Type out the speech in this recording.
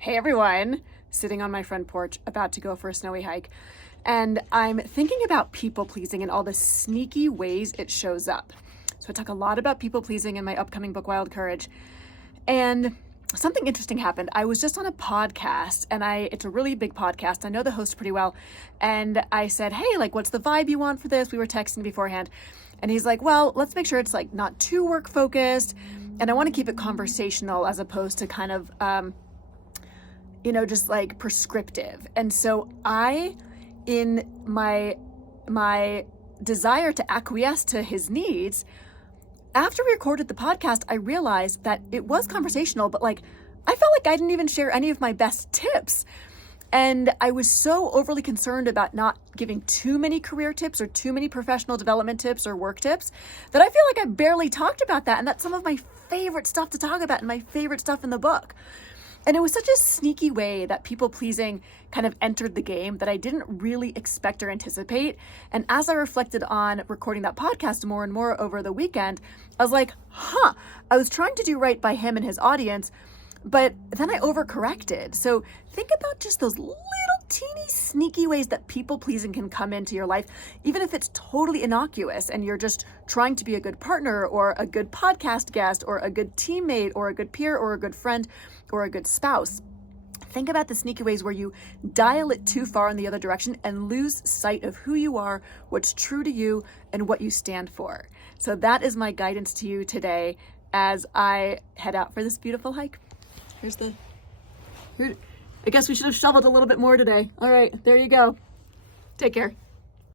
Hey everyone, sitting on my front porch about to go for a snowy hike, and I'm thinking about people pleasing and all the sneaky ways it shows up. So I talk a lot about people pleasing in my upcoming book, Wild Courage, and something interesting happened. I was just on a podcast, and it's a really big podcast. I know the host pretty well, and I said, hey, what's the vibe you want for this? We were texting beforehand, and he's like, well, let's make sure it's not too work focused, and I want to keep it conversational as opposed to kind of just prescriptive. And so in my desire to acquiesce to his needs, after we recorded the podcast, I realized that it was conversational, but I felt like I didn't even share any of my best tips. And I was so overly concerned about not giving too many career tips or too many professional development tips or work tips that I feel like I barely talked about that. And that's some of my favorite stuff to talk about and my favorite stuff in the book. And it was such a sneaky way that people pleasing kind of entered the game that I didn't really expect or anticipate. And as I reflected on recording that podcast more and more over the weekend, I was like, I was trying to do right by him and his audience, but then I overcorrected. So think about just those little teeny sneaky ways that people pleasing can come into your life, even if it's totally innocuous and you're just trying to be a good partner or a good podcast guest or a good teammate or a good peer or a good friend or a good spouse. Think about the sneaky ways where you dial it too far in the other direction and lose sight of who you are, what's true to you, and what you stand for. So that is my guidance to you today as I head out for this beautiful hike. I guess we should have shoveled a little bit more today. All right, there you go. Take care.